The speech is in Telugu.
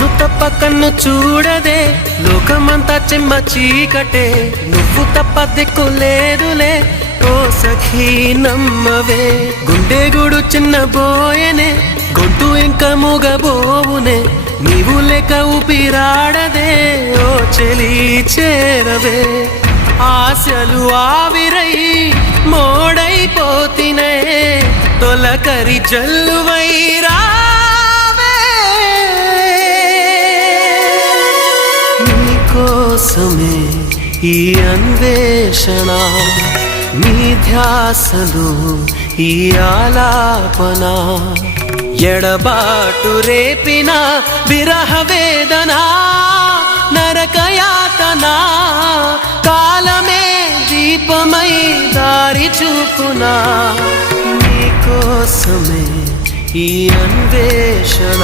నిన్ను తప్ప కన్ను చూడదే లోకమంతా చెమ్మ చీకటే నువ్వు తప్ప దిక్కు లేదులే ఓ సఖీ నమ్మవే గుండె గుడు చిన్న బోయనే గొంతు ఇంకా మూగబోవునే నీవు లేక ఊపిరాడదే ఓ చెలి చేరవే ఆశలు ఆవిరై మోడైపోతినే తొలకరి జల్లువైరా కోసమే ఈ అన్వేషణ నీ ధ్యాసలో ఈ ఆలాపన ఎడబాటు రేపిన విరహ వేదన నరకయాతన కాలమే దీపమై దారి చూపునా నీ కోసమే ఈ అన్వేషణ